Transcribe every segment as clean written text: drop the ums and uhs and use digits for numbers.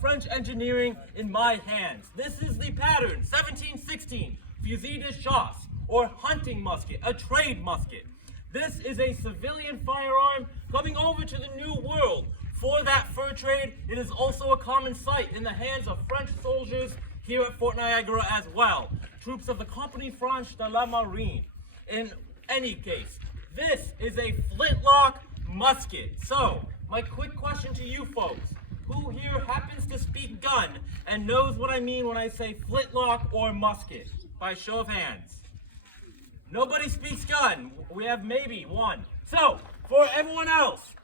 French engineering in my hands. This is the pattern 1716 fusil de chasse, or hunting musket, a trade musket. This is a civilian firearm coming over to the New World. For that fur trade, it is also a common sight in the hands of French soldiers here at Fort Niagara as well. Troops of the Compagnie Franche de la Marine. In any case, this is a flintlock musket. So, my quick question to you folks. Who here happens to speak gun and knows what I mean when I say flintlock or musket? By show of hands. Nobody speaks gun. We have maybe one. So, for everyone else,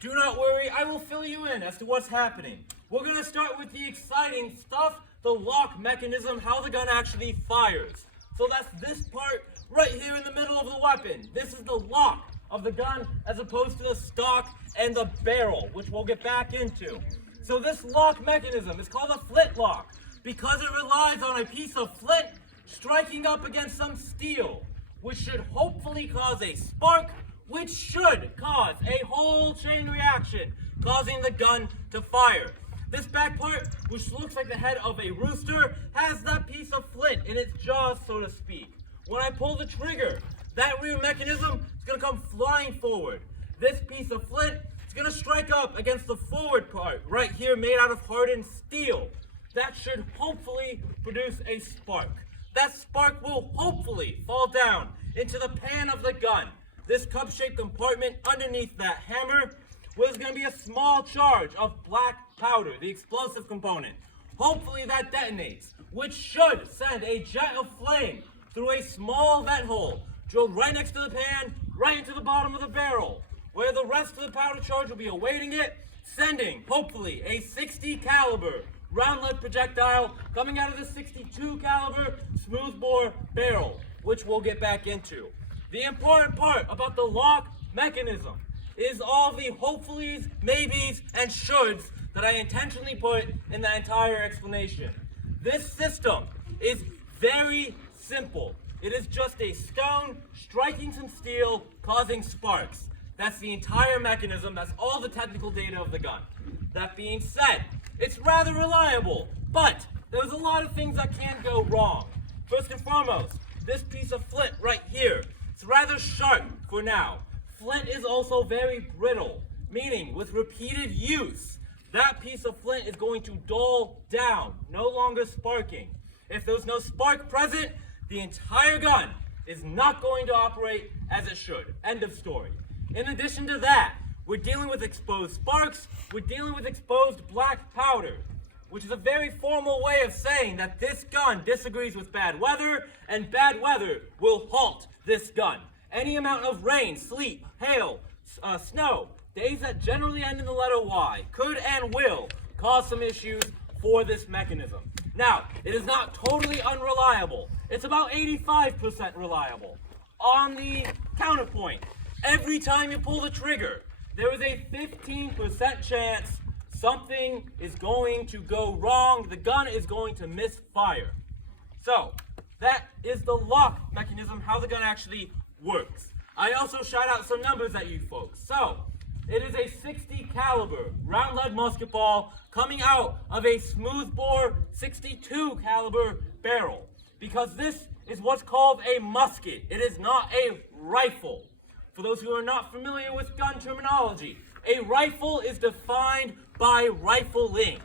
do not worry, I will fill you in as to what's happening. We're going to start with the exciting stuff, the lock mechanism, how the gun actually fires. So that's this part right here in the middle of the weapon. This is the lock of the gun as opposed to the stock and the barrel, which we'll get back into. So this lock mechanism is called a flintlock because it relies on a piece of flint striking up against some steel, which should hopefully cause a spark, which should cause a whole chain reaction, causing the gun to fire. This back part, which looks like the head of a rooster, has that piece of flint in its jaws, so to speak. When I pull the trigger, that rear mechanism is going to come flying forward. This piece of flint is going to strike up against the forward part, right here, made out of hardened steel. That should hopefully produce a spark. That spark will hopefully fall down into the pan of the gun. This cup-shaped compartment underneath that hammer was going to be a small charge of black powder, the explosive component. Hopefully that detonates, which should send a jet of flame through a small vent hole, drilled right next to the pan, right into the bottom of the barrel, where the rest of the powder charge will be awaiting it, sending, hopefully, a 60 caliber round-lead projectile coming out of the 62 caliber smoothbore barrel, which we'll get back into. The important part about the lock mechanism is all the hopefullys, maybes, and shoulds that I intentionally put in the entire explanation. This system is very simple. It is just a stone striking some steel, causing sparks. That's the entire mechanism. That's all the technical data of the gun. That being said, it's rather reliable, but there's a lot of things that can go wrong. First and foremost, this piece of flint right here, it's rather sharp for now. Flint is also very brittle, meaning with repeated use, that piece of flint is going to dull down, no longer sparking. If there's no spark present, the entire gun is not going to operate as it should. End of story. In addition to that, we're dealing with exposed sparks, we're dealing with exposed black powder, which is a very formal way of saying that this gun disagrees with bad weather, and bad weather will halt this gun. Any amount of rain, sleet, hail, snow, days that generally end in the letter Y, could and will cause some issues for this mechanism. Now, it is not totally unreliable. It's about 85% reliable. On the counterpoint, every time you pull the trigger, there is a 15% chance something is going to go wrong. The gun is going to misfire. So, that is the lock mechanism, how the gun actually works. I also shout out some numbers at you folks. So, it is a 60 caliber round lead musket ball coming out of a smoothbore 62 caliber barrel, because this is what's called a musket. It is not a rifle. For those who are not familiar with gun terminology, a rifle is defined by rifling.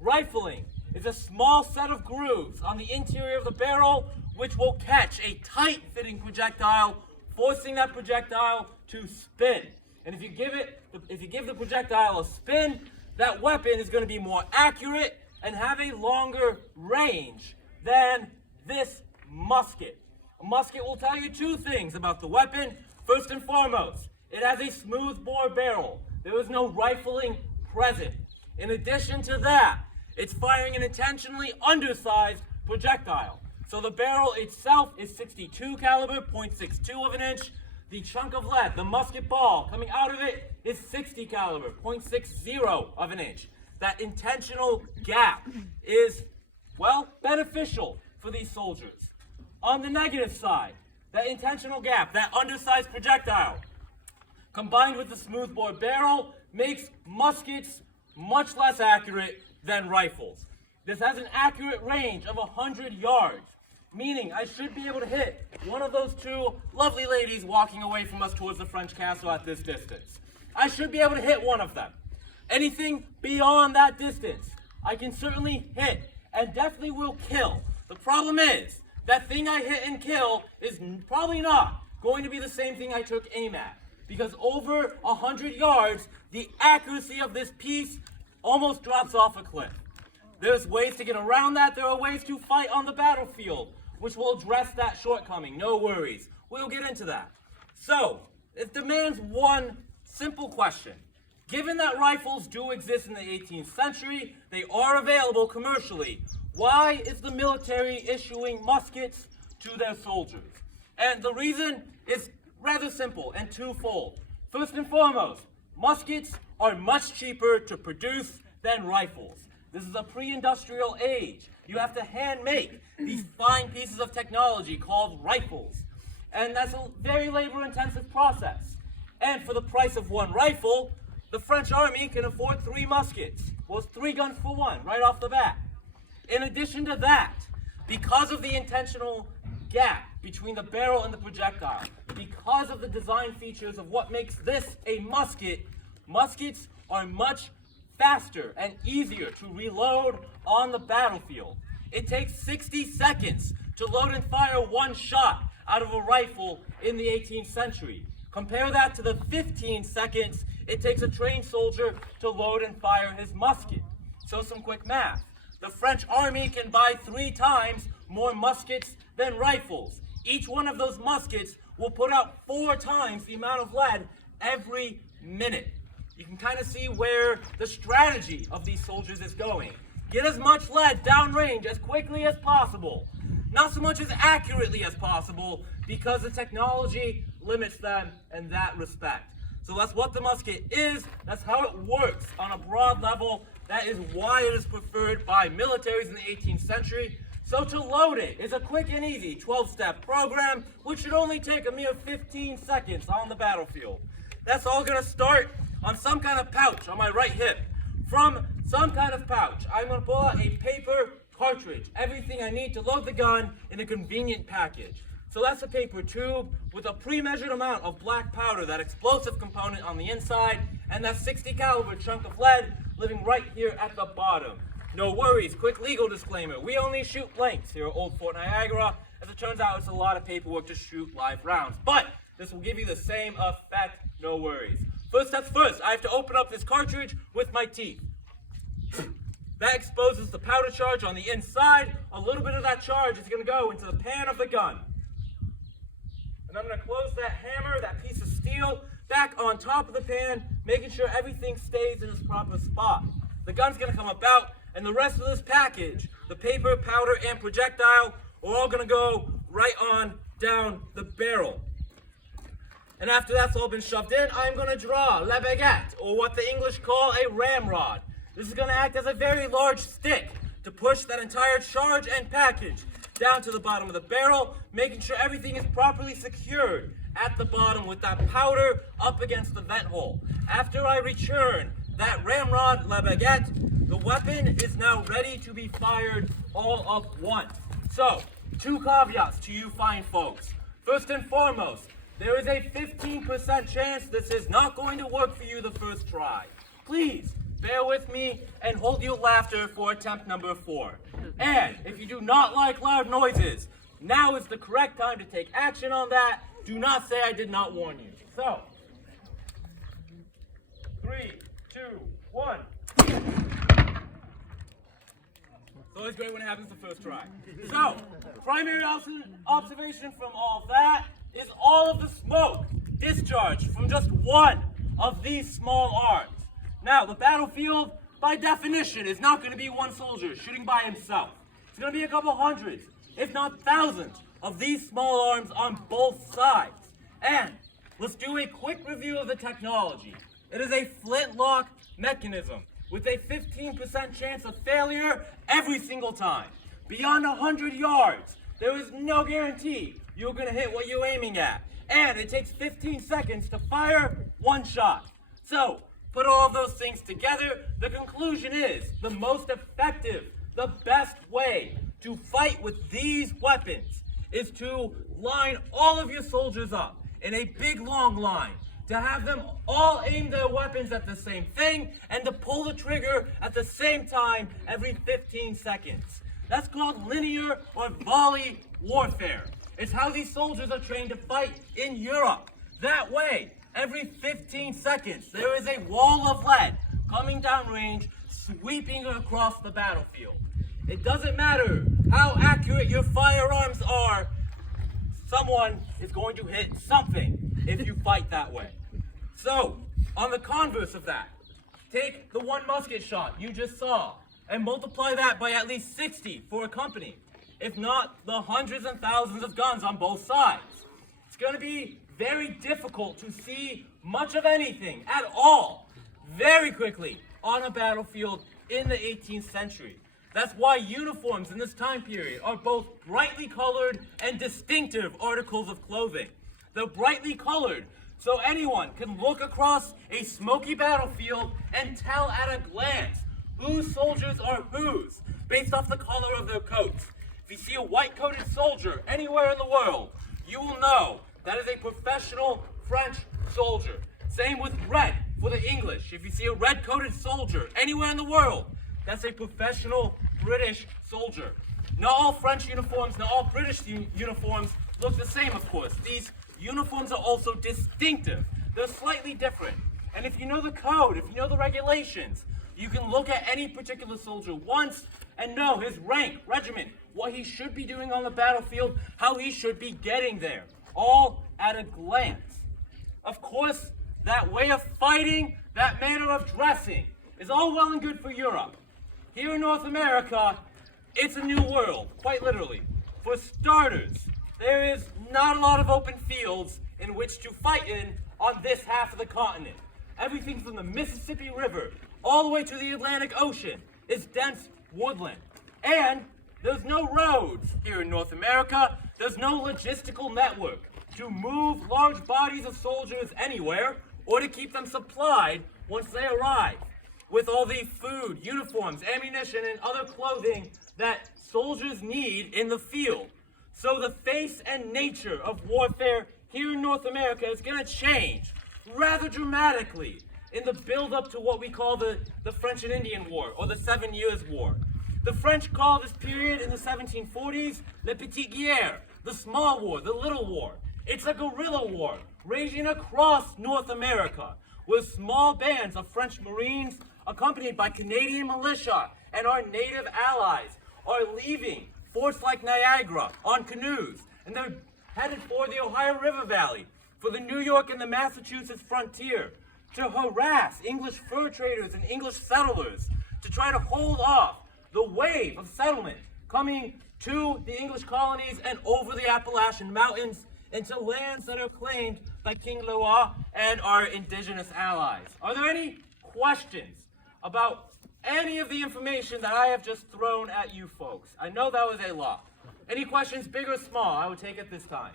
Rifling is a small set of grooves on the interior of the barrel which will catch a tight-fitting projectile, forcing that projectile to spin. And if you give the projectile a spin, that weapon is going to be more accurate and have a longer range than this musket. A musket will tell you two things about the weapon. First and foremost, it has a smoothbore barrel. There is no rifling present. In addition to that, it's firing an intentionally undersized projectile. So the barrel itself is 62 caliber, 0.62 of an inch. The chunk of lead, the musket ball coming out of it, is 60 caliber, 0.60 of an inch. That intentional gap is, well, beneficial for these soldiers. On the negative side, that intentional gap, that undersized projectile, combined with the smoothbore barrel, makes muskets much less accurate, than rifles. This has an accurate range of 100 yards, meaning I should be able to hit one of those two lovely ladies walking away from us towards the French castle at this distance. I should be able to hit one of them. Anything beyond that distance, I can certainly hit and definitely will kill. The problem is, that thing I hit and kill is probably not going to be the same thing I took aim at. Because over 100 yards, the accuracy of this piece almost drops off a cliff. There's ways to get around that. There are ways to fight on the battlefield, which will address that shortcoming. No worries. We'll get into that. So, it demands one simple question. Given that rifles do exist in the 18th century, they are available commercially, why is the military issuing muskets to their soldiers? And the reason is rather simple and twofold. First and foremost, muskets are much cheaper to produce than rifles. This is a pre-industrial age. You have to hand make these fine pieces of technology called rifles. And that's a very labor-intensive process. And for the price of one rifle, the French army can afford 3 muskets. Well, it's 3 guns for 1, right off the bat. In addition to that, because of the intentional gap between the barrel and the projectile, because of the design features of what makes this a musket, muskets are much faster and easier to reload on the battlefield. It takes 60 seconds to load and fire 1 shot out of a rifle in the 18th century. Compare that to the 15 seconds it takes a trained soldier to load and fire his musket. So some quick math. The French army can buy 3 times more muskets than rifles. Each one of those muskets will put out 4 times the amount of lead every minute. You can kind of see where the strategy of these soldiers is going. Get as much lead downrange as quickly as possible. Not so much as accurately as possible, because the technology limits them in that respect. So that's what the musket is. That's how it works on a broad level. That is why it is preferred by militaries in the 18th century. So to load it is a quick and easy 12-step program, which should only take a mere 15 seconds on the battlefield. That's all going to start on some kind of pouch on my right hip. From some kind of pouch, I'm going to pull out a paper cartridge, everything I need to load the gun in a convenient package. So that's a paper tube with a pre-measured amount of black powder, that explosive component on the inside, and that 60 caliber chunk of lead living right here at the bottom. No worries, quick legal disclaimer. We only shoot blanks here at Old Fort Niagara. As it turns out, it's a lot of paperwork to shoot live rounds, but this will give you the same effect, no worries. First steps first, I have to open up this cartridge with my teeth. That exposes the powder charge on the inside. A little bit of that charge is going to go into the pan of the gun. And I'm going to close that hammer, that piece of steel, back on top of the pan, making sure everything stays in its proper spot. The gun's going to come about, and the rest of this package, the paper, powder, and projectile, are all going to go right on down the barrel. And after that's all been shoved in, I'm going to draw la baguette, or what the English call a ramrod. This is going to act as a very large stick to push that entire charge and package down to the bottom of the barrel, making sure everything is properly secured at the bottom with that powder up against the vent hole. After I return that ramrod, la baguette, the weapon is now ready to be fired all at once. So, 2 caveats to you fine folks. First and foremost, there is a 15% chance this is not going to work for you the first try. Please, bear with me and hold your laughter for attempt number 4. And if you do not like loud noises, now is the correct time to take action on that. Do not say I did not warn you. So, 3, 2, 1. It's always great when it happens the first try. So, primary observation from all of that is all of the smoke discharged from just one of these small arms. Now, the battlefield, by definition, is not going to be one soldier shooting by himself. It's going to be a couple hundreds, if not thousands, of these small arms on both sides. And let's do a quick review of the technology. It is a flintlock mechanism with a 15% chance of failure every single time. Beyond 100 yards, there is no guarantee you're going to hit what you're aiming at. And it takes 15 seconds to fire 1 shot. So, Put all of those things together, the conclusion is the most effective, the best way to fight with these weapons is to line all of your soldiers up in a big long line, to have them all aim their weapons at the same thing, and to pull the trigger at the same time every 15 seconds. That's called linear or volley warfare. It's how these soldiers are trained to fight in Europe. That way, every 15 seconds, there is a wall of lead coming downrange, sweeping across the battlefield. It doesn't matter how accurate your firearms are, someone is going to hit something if you fight that way. So, on the converse of that, take the one musket shot you just saw and multiply that by at least 60 for a company, if not the hundreds and thousands of guns on both sides. It's going to be very difficult to see much of anything at all very quickly on a battlefield in the 18th century. That's why uniforms in this time period are both brightly colored and distinctive articles of clothing. They're brightly colored so anyone can look across a smoky battlefield and tell at a glance whose soldiers are whose based off the color of their coats. If you see a white-coated soldier anywhere in the world, you will know that is a professional French soldier. Same with red for the English. If you see a red-coated soldier anywhere in the world, that's a professional British soldier. Not all French uniforms, not all British uniforms look the same, of course. These uniforms are also distinctive. They're slightly different. And if you know the code, if you know the regulations, you can look at any particular soldier once and know his rank, regiment, what he should be doing on the battlefield, how he should be getting there, all at a glance. Of course, that way of fighting, that manner of dressing, is all well and good for Europe. Here in North America, it's a new world, quite literally. For starters, there is not a lot of open fields in which to fight in on this half of the continent. Everything from the Mississippi River all the way to the Atlantic Ocean is dense woodland. And there's no roads here in North America. There's no logistical network to move large bodies of soldiers anywhere or to keep them supplied once they arrive with all the food, uniforms, ammunition, and other clothing that soldiers need in the field. So the face and nature of warfare here in North America is going to change rather dramatically in the build-up to what we call the French and Indian War, or the 7 Years' War. The French call this period in the 1740s the Petite Guerre, the small war, the little war. It's a guerrilla war raging across North America, with small bands of French Marines accompanied by Canadian militia and our native allies are leaving forts like Niagara on canoes, and they're headed for the Ohio River Valley, for the New York and the Massachusetts frontier, to harass English fur traders and English settlers, to try to hold off the wave of settlement coming to the English colonies and over the Appalachian Mountains into lands that are claimed by King Louis and our indigenous allies. Are there any questions about any of the information that I have just thrown at you folks? I know that was a lot. Any questions, big or small, I would take at this time.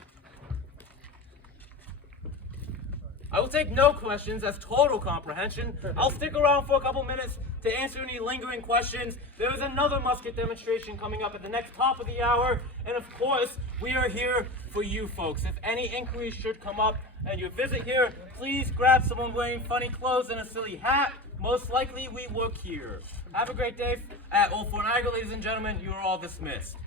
I will take no questions as total comprehension. I'll stick around for a couple minutes to answer any lingering questions. There is another musket demonstration coming up at the next top of the hour. And of course, we are here for you folks. If any inquiries should come up and you visit here, please grab someone wearing funny clothes and a silly hat. Most likely we work here. Have a great day at Old Fort Niagara, ladies and gentlemen. You are all dismissed.